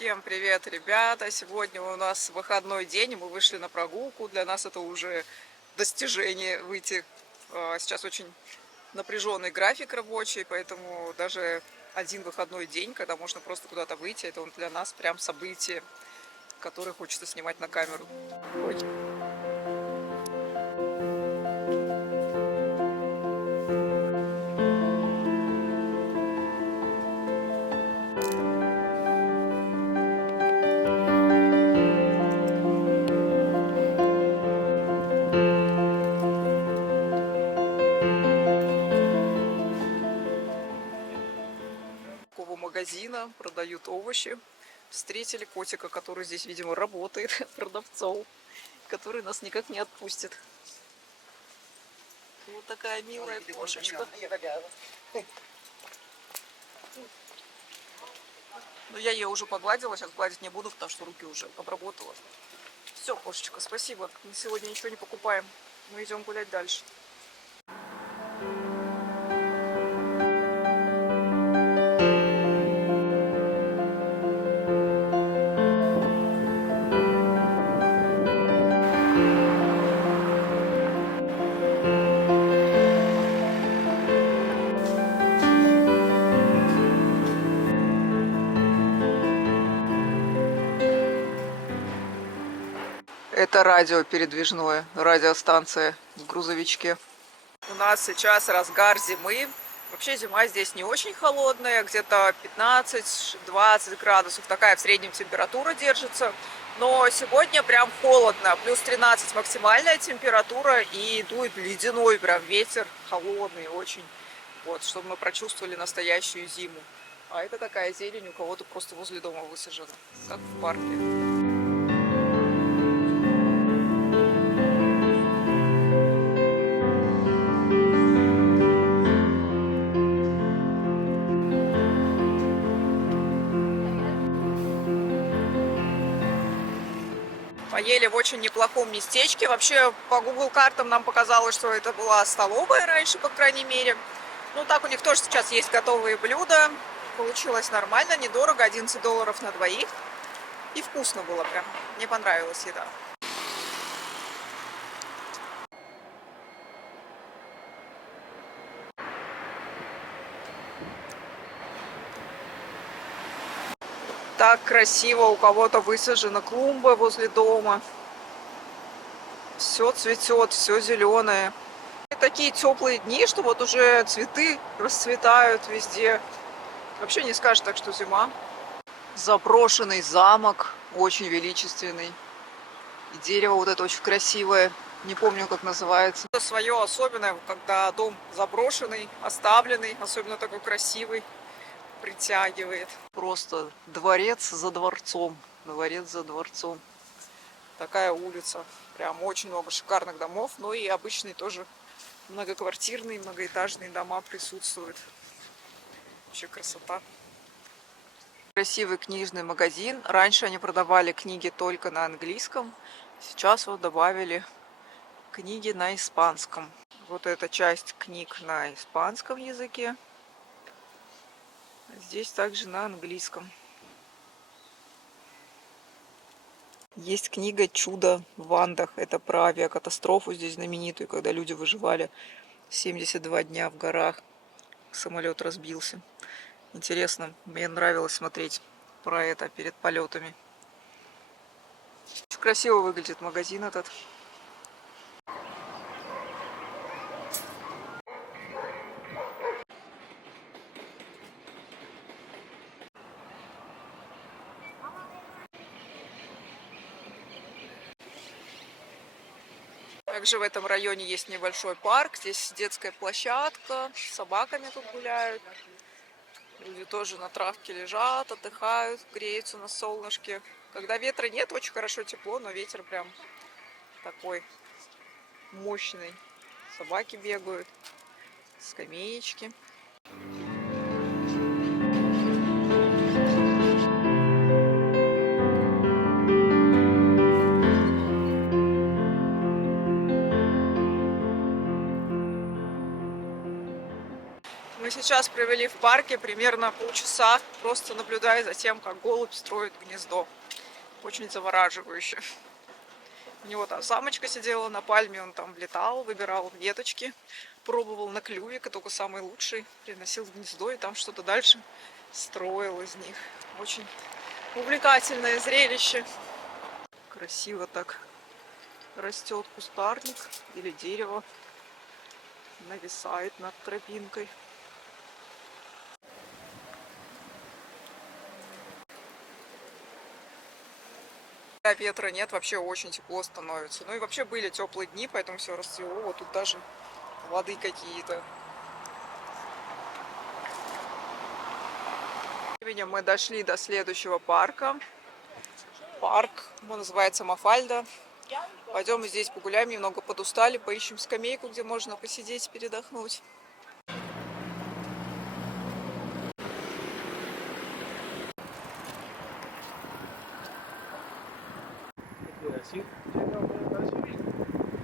Всем привет, ребята! Сегодня у нас выходной день, мы вышли на прогулку. Для нас это уже достижение выйти. Сейчас очень напряженный график рабочий, поэтому даже один выходной день, когда можно просто куда-то выйти, это он для нас прям событие, которое хочется снимать на камеру. Ой. Магазина продают овощи. Встретили котика, который здесь, видимо, работает продавцом, который нас никак не отпустит. Вот такая милая кошечка. Но я ее уже погладила, сейчас гладить не буду, потому что руки уже обработала. Все, кошечка, спасибо. Мы сегодня ничего не покупаем. Мы идем гулять дальше. Это радио передвижное, радиостанция в грузовичке. У нас сейчас разгар зимы. Вообще зима здесь не очень холодная, где-то 15-20 градусов. Такая в среднем температура держится. Но сегодня прям холодно, плюс 13 максимальная температура и дует ледяной прям ветер, холодный очень. Вот, чтобы мы прочувствовали настоящую зиму. А это такая зелень у кого-то просто возле дома высажена, как в парке. Поели в очень неплохом местечке. Вообще по Google картам нам показалось, что это была столовая раньше, по крайней мере. Ну так у них тоже сейчас есть готовые блюда. Получилось нормально, недорого, $11 на двоих. И вкусно было прям. Мне понравилась еда. Так красиво, у кого-то высажена клумба возле дома. Все цветет, все зеленое. Такие теплые дни, что вот уже цветы расцветают везде. Вообще не скажешь так, что зима. Заброшенный замок, очень величественный. И дерево вот это очень красивое. Не помню, как называется. Это свое особенное, когда дом заброшенный, оставленный, особенно такой красивый, притягивает. Просто дворец за дворцом. Дворец за дворцом. Такая улица. Прям очень много шикарных домов. Ну и обычные тоже многоквартирные, многоэтажные дома присутствуют. Вообще красота. Красивый книжный магазин. Раньше они продавали книги только на английском. Сейчас вот добавили книги на испанском. Вот эта часть книг на испанском языке. Здесь также на английском. Есть книга «Чудо в Андах». Это про авиакатастрофу здесь знаменитую, когда люди выживали 72 дня в горах. Самолет разбился. Интересно, мне нравилось смотреть про это перед полетами. Очень красиво выглядит магазин этот. Также в этом районе есть небольшой парк. Здесь детская площадка. С собаками тут гуляют. Люди тоже на травке лежат, отдыхают, греются на солнышке. Когда ветра нет, очень хорошо тепло, но ветер прям такой мощный. Собаки бегают, скамеечки. Мы Мы сейчас провели в парке примерно полчаса, просто наблюдая за тем, как голубь строит гнездо. Очень завораживающе. У него там самочка сидела на пальме, он там летал, выбирал веточки, пробовал на клювик, и только самый лучший приносил в гнездо, и там что-то дальше строил из них. Очень увлекательное зрелище. Красиво так растет кустарник или дерево, нависает над тропинкой. Когда ветра нет, вообще очень тепло становится. Ну и вообще были теплые дни, поэтому все расцвело. Вот тут даже воды какие-то. Мы дошли до следующего парка. Парк, он называется Мафальда. Пойдем здесь погуляем, немного подустали, поищем скамейку, где можно посидеть, передохнуть.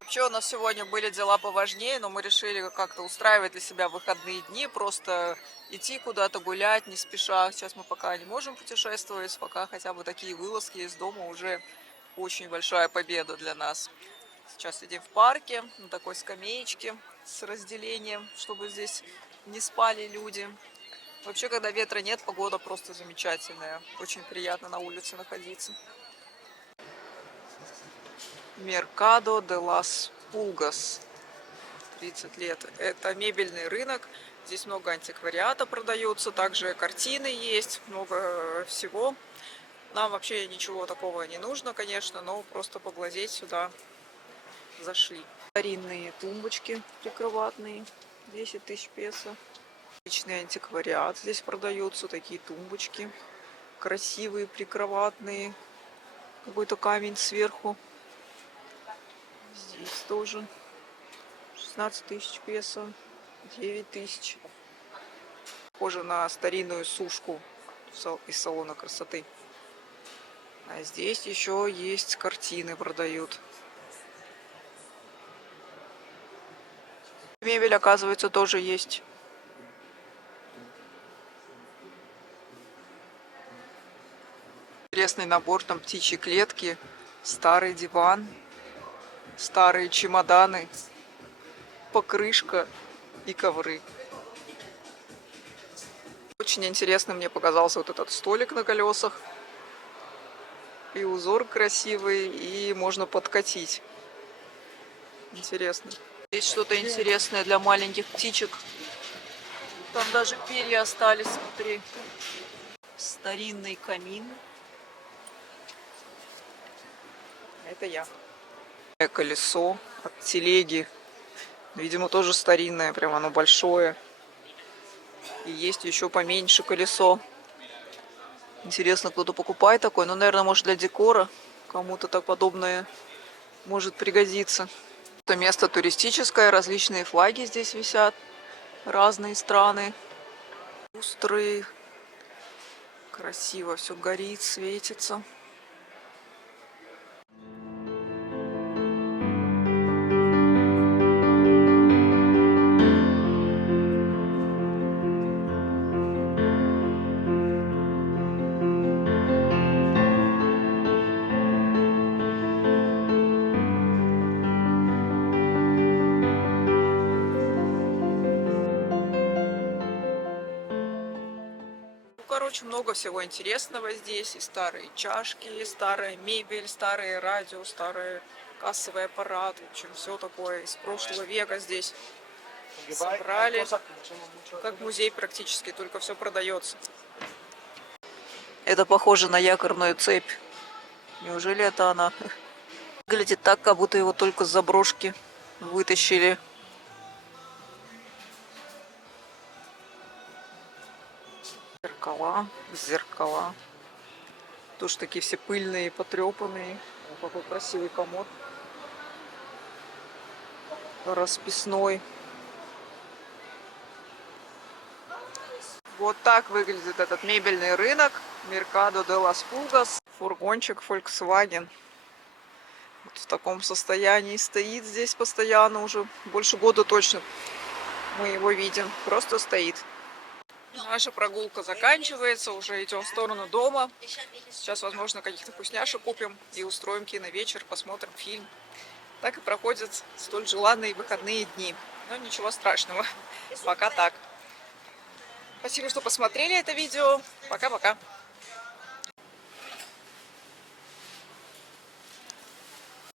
Вообще у нас сегодня были дела поважнее, но мы решили как-то устраивать для себя выходные дни, просто идти куда-то гулять не спеша. Сейчас мы пока не можем путешествовать, пока хотя бы такие вылазки из дома уже очень большая победа для нас. Сейчас сидим в парке, на такой скамеечке с разделением, чтобы здесь не спали люди. Вообще, когда ветра нет, погода просто замечательная. Очень приятно на улице находиться. Меркадо де лас Пулгас. 30 лет. Это мебельный рынок. Здесь много антиквариата продается. Также картины есть. Много всего. Нам вообще ничего такого не нужно, конечно, но просто поглазеть сюда зашли. Старинные тумбочки прикроватные. 10 тысяч песо. Личный антиквариат. Здесь продаются такие тумбочки. Красивые, прикроватные. Какой-то камень сверху. Здесь тоже 16 тысяч песо, 9 тысяч. Похоже на старинную сушку из салона красоты. А здесь еще есть картины, продают. Мебель, оказывается, тоже есть. Интересный набор, там птичьи клетки, старый диван. Старые чемоданы, покрышка и ковры. Очень интересно мне показался вот этот столик на колесах. И узор красивый, и можно подкатить. Интересно. Здесь что-то интересное для маленьких птичек. Там даже перья остались, смотри. Старинный камин. Это я. Колесо от телеги. Видимо, тоже старинное, прям оно большое. И есть еще поменьше колесо. Интересно, кто-то покупает такое. Ну, наверное, может, для декора. Кому-то так подобное может пригодиться. Это место туристическое. Различные флаги здесь висят. Разные страны. Острые. Красиво все горит, светится. Короче, много всего интересного здесь. И старые чашки, и старая мебель, старые радио, старый кассовый аппарат. В общем, все такое из прошлого века здесь собрали. Как музей практически, только все продается. Это похоже на якорную цепь. Неужели это она? Выглядит так, как будто его только с заброшки вытащили. Зеркала. Тоже такие все пыльные, потрепанные. О, какой красивый комод. Расписной. Вот так выглядит этот мебельный рынок. Меркадо де лас Пулгас. Фургончик Volkswagen. Вот в таком состоянии стоит здесь постоянно уже. Больше года точно. мы его видим. Просто стоит. Наша прогулка заканчивается. Уже идем в сторону дома. Сейчас, возможно, каких-то вкусняшек купим и устроим киновечер, посмотрим фильм. Так и проходят столь желанные выходные дни. Но ничего страшного. Пока так. Спасибо, что посмотрели это видео. Пока-пока.